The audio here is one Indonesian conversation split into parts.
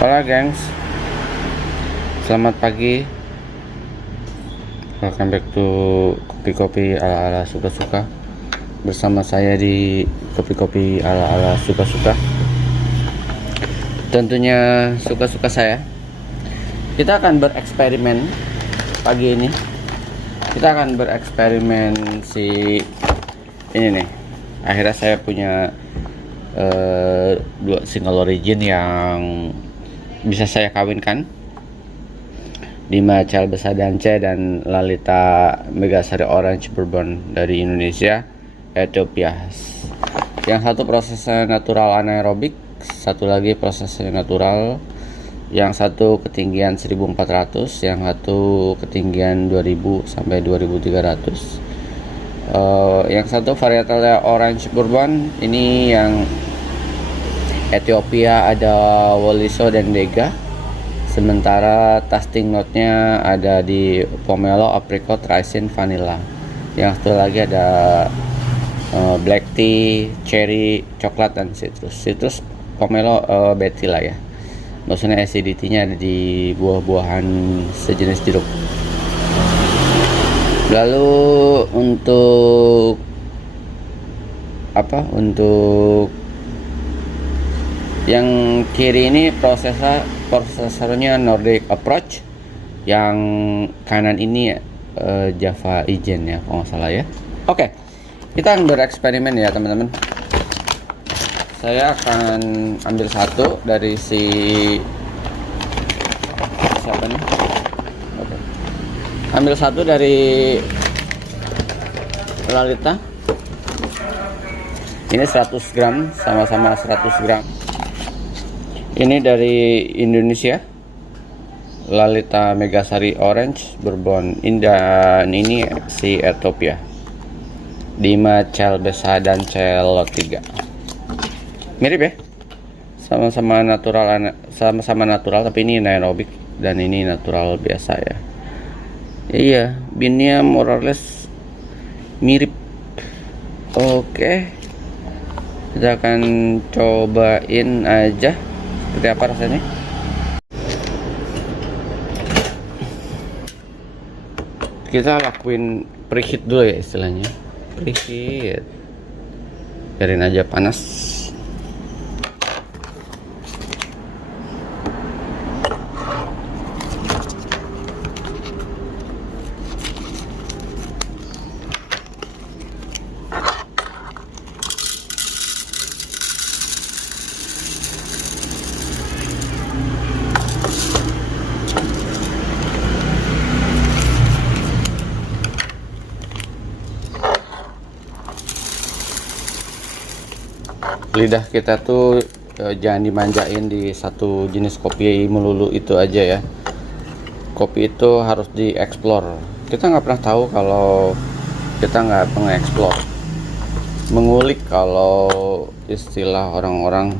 Halo gengs, selamat pagi. Welcome back to kopi-kopi ala-ala suka-suka. Bersama saya di kopi-kopi ala-ala suka-suka. Tentunya suka-suka saya. Kita akan bereksperimen pagi ini. Kita akan bereksperimen ini nih. Akhirnya saya punya dua single origin yang bisa saya kawinkan, Dima Chalbesadance dan Lalita Megasari Orange Bourbon dari Indonesia, Ethiopia. Yang satu prosesnya natural anaerobik, satu lagi prosesnya natural. Yang satu ketinggian 1400, yang satu ketinggian 2000 sampai 2300. Yang satu varietalnya Orange Bourbon, ini yang Ethiopia ada Woliso dan Dega. Sementara tasting note-nya ada di pomelo, apricot, raisin, vanilla. Yang satu lagi ada black tea, cherry, coklat, dan citrus. Pomelo beti lah ya. Maksudnya acidity-nya ada di buah-buahan sejenis jeruk. Lalu untuk yang kiri ini prosesornya Nordic Approach, yang kanan ini Java Ijen ya kalau nggak salah ya. Oke, kita akan bereksperimen ya teman-teman. Saya akan ambil satu dari siapa nih? Oke. Ambil satu dari Lalita. Ini 100 gram, sama-sama 100 gram. Ini dari Indonesia, Lalita Megasari Orange Bourbon. Dan ini si Ethiopia, Dima Chalbesadance Lot 3. Mirip ya, sama-sama natural, tapi ini anaerobik dan ini natural biasa ya. Iya, binnya more or less mirip. Oke, kita akan cobain aja seperti apa rasanya. Kita lakuin preheat dulu ya istilahnya. Preheat, biarin aja panas. Lidah kita tuh jangan dimanjain di satu jenis kopi melulu itu aja ya. Kopi itu harus dieksplor. Kita nggak pernah tahu kalau kita nggak mengeksplor, mengulik. Kalau istilah orang-orang,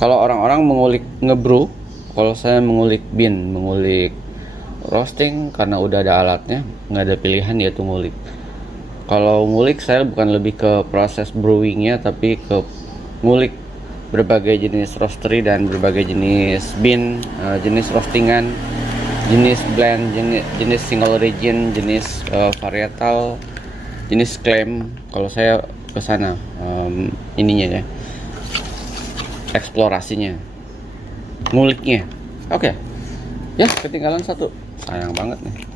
kalau orang-orang mengulik ngebrew, kalau saya mengulik bean, mengulik roasting, karena udah ada alatnya, nggak ada pilihan yaitu ngulik. Kalau ngulik saya bukan lebih ke proses brewingnya, tapi ke ngulik berbagai jenis roastery dan berbagai jenis bean, jenis roastingan, jenis blend, jenis single origin, jenis varietal, jenis claim. Kalau saya ke sana ininya ya, eksplorasinya, nguliknya. Oke. Ya, ketinggalan satu, sayang banget nih,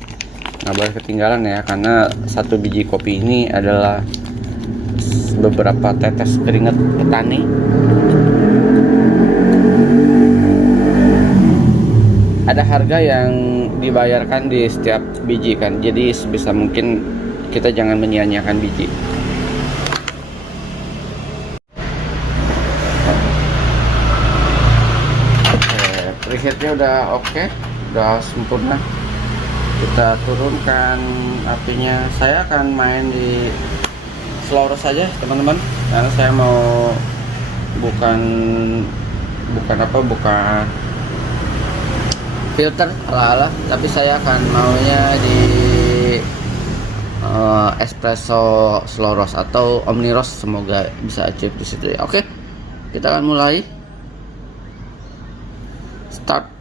nggak boleh ketinggalan ya, karena satu biji kopi ini adalah beberapa tetes keringat petani. Ada harga yang dibayarkan di setiap biji kan, jadi sebisa mungkin kita jangan menyia-nyiakan biji. Oke, preheatnya udah oke, udah sempurna. Kita turunkan apinya. Saya akan main di slow roast saja teman-teman, karena saya mau bukan filter ala-ala, tapi saya akan maunya di espresso slow roast atau omni roast, semoga bisa achieve di situ ya. Oke, kita akan mulai. Start.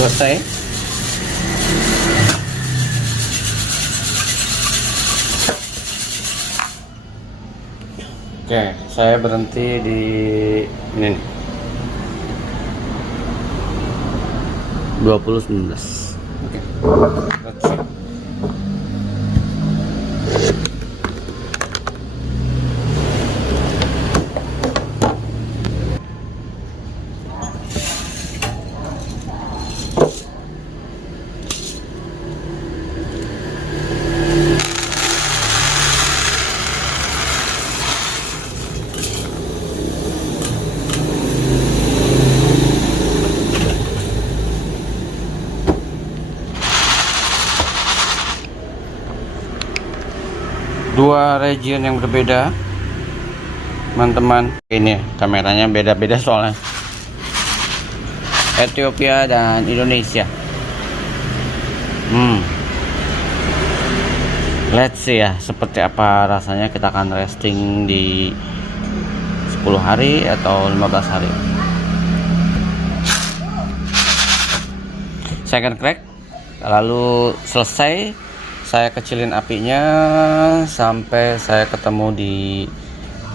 selesai. Oke, saya berhenti di ini nih. 2019. Oke. Let's see. Dua region yang berbeda, teman-teman. Ini kameranya beda-beda soalnya. Ethiopia dan Indonesia. Let's see ya, seperti apa rasanya. Kita akan resting di 10 hari atau 15 hari. Saya akan crack, lalu selesai saya kecilin apinya sampai saya ketemu di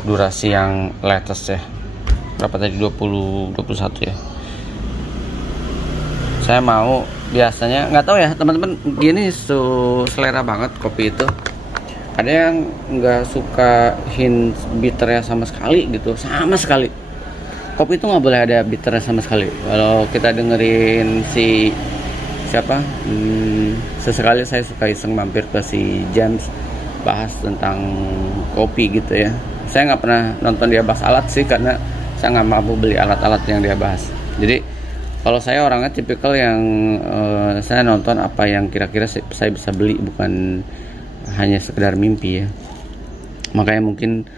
durasi yang latest ya. Berapa tadi? 21 ya. Saya mau, biasanya nggak tahu ya teman-teman, gini selera banget kopi itu. Ada yang nggak suka hint bitternya sama sekali gitu, sama sekali. Kopi itu nggak boleh ada bitternya sama sekali. Kalau kita dengerin si siapa, sesekali saya suka iseng mampir ke si James bahas tentang kopi gitu ya. Saya nggak pernah nonton dia bahas alat sih, karena saya nggak mampu beli alat-alat yang dia bahas. Jadi kalau saya orangnya tipikal yang saya nonton apa yang kira-kira saya bisa beli, bukan hanya sekedar mimpi ya. Makanya mungkin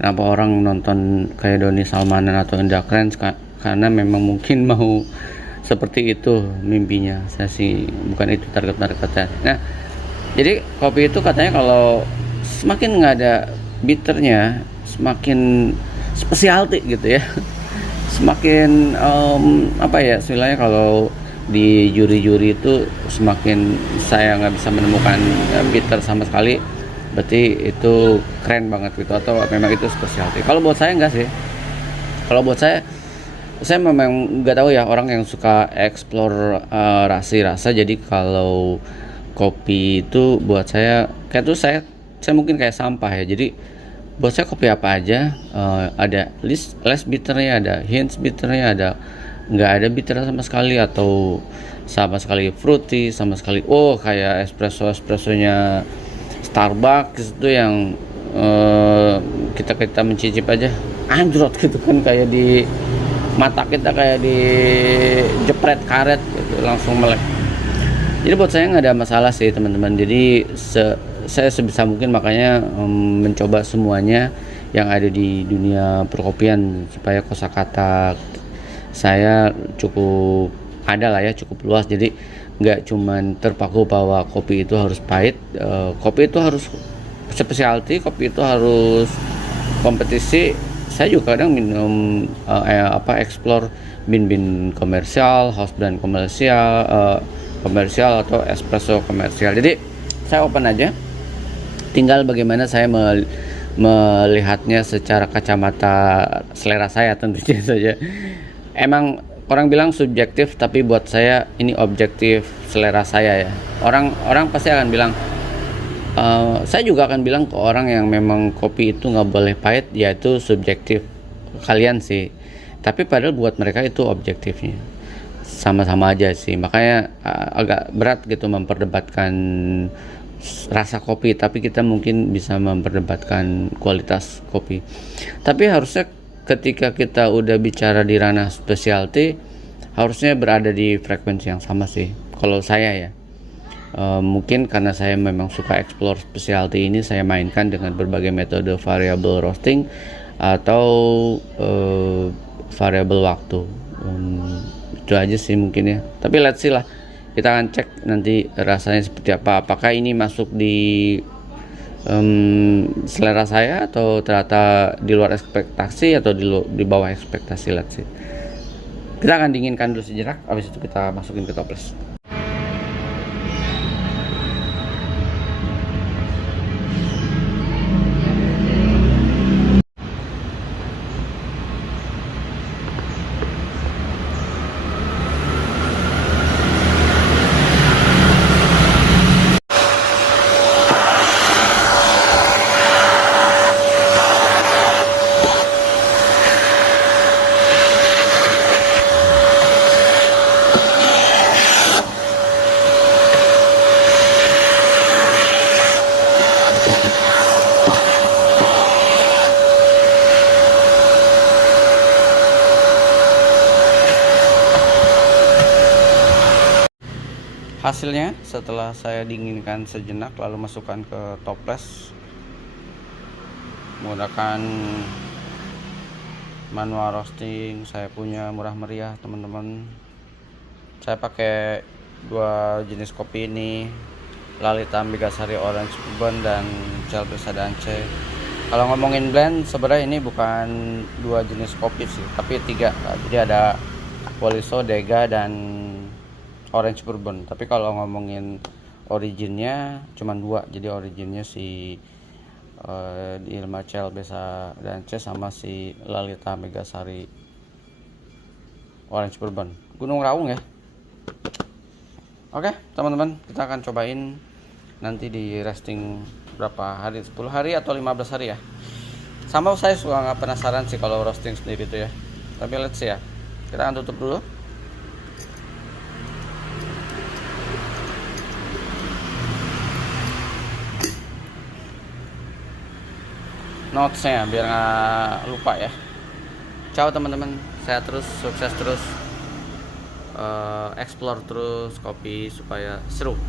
kenapa orang nonton kayak Doni Salmanan atau Indra Kents, karena memang mungkin mau seperti itu mimpinya. Saya sih bukan itu targetnya. Nah, jadi kopi itu katanya kalau semakin nggak ada bitternya, semakin specialty gitu ya. Semakin apa ya istilahnya, kalau di juri-juri itu semakin saya nggak bisa menemukan bitter sama sekali, berarti itu keren banget gitu, atau memang itu specialty. Kalau buat saya enggak sih. Kalau buat saya memang nggak tahu ya, orang yang suka explore rasa. Jadi kalau kopi itu buat saya kayak tuh saya mungkin kayak sampah ya. Jadi buat saya kopi apa aja ada less bitternya, ada hints bitternya, ada nggak ada bitter sama sekali, atau sama sekali fruity, sama sekali kayak espressonya Starbucks itu yang kita mencicip aja anjrot gitu kan, kayak di mata kita kayak di jepret karet gitu, langsung melek. Jadi buat saya nggak ada masalah sih teman-teman. Jadi saya sebisa mungkin makanya mencoba semuanya yang ada di dunia perkopian, supaya kosakata saya cukup ada lah ya, cukup luas. Jadi nggak cuman terpaku bahwa kopi itu harus pahit, kopi itu harus specialty, kopi itu harus kompetisi. Saya juga kadang minum explore bin komersial, house brand komersial atau espresso komersial. Jadi saya open aja, tinggal bagaimana saya melihatnya secara kacamata selera saya tentunya saja. Emang orang bilang subjektif, tapi buat saya ini objektif selera saya ya. Orang pasti akan bilang, saya juga akan bilang ke orang yang memang kopi itu nggak boleh pahit, yaitu subjektif kalian sih. Tapi padahal buat mereka itu objektifnya. Sama-sama aja sih. Makanya agak berat gitu memperdebatkan rasa kopi, tapi kita mungkin bisa memperdebatkan kualitas kopi. Tapi harusnya ketika kita udah bicara di ranah specialty, harusnya berada di frekuensi yang sama sih. Kalau saya ya. Mungkin karena saya memang suka explore specialty ini, saya mainkan dengan berbagai metode variable roasting atau variable waktu. Itu aja sih mungkin ya. Tapi let's see lah, kita akan cek nanti rasanya seperti apa. Apakah ini masuk di selera saya, atau ternyata di luar ekspektasi, atau di bawah ekspektasi. Let's see. Kita akan dinginkan dulu sejenak, habis itu kita masukin ke toples. Hasilnya setelah saya dinginkan sejenak lalu masukkan ke toples menggunakan manual roasting. Saya punya murah meriah teman-teman. Saya pakai dua jenis kopi ini, Lalita Megasari Orange Bourbon dan Celbesa Dance. Kalau ngomongin blend sebenarnya ini bukan dua jenis kopi sih, tapi tiga. Jadi ada Poliso, Dega dan Orange Bourbon. Tapi kalau ngomongin originnya cuma dua. Jadi originnya si Ilma Celbesa Dance sama si Lalita Megasari Orange Bourbon. Gunung Raung ya. Oke teman-teman, kita akan cobain nanti di resting berapa hari, 10 hari atau 15 hari ya. Sama saya suka nggak penasaran sih kalau roasting sendiri itu ya. Tapi let's see ya. Kita akan tutup dulu. Notesnya biar nggak lupa ya. Ciao teman-teman, saya terus sukses terus, explore terus kopi supaya seru.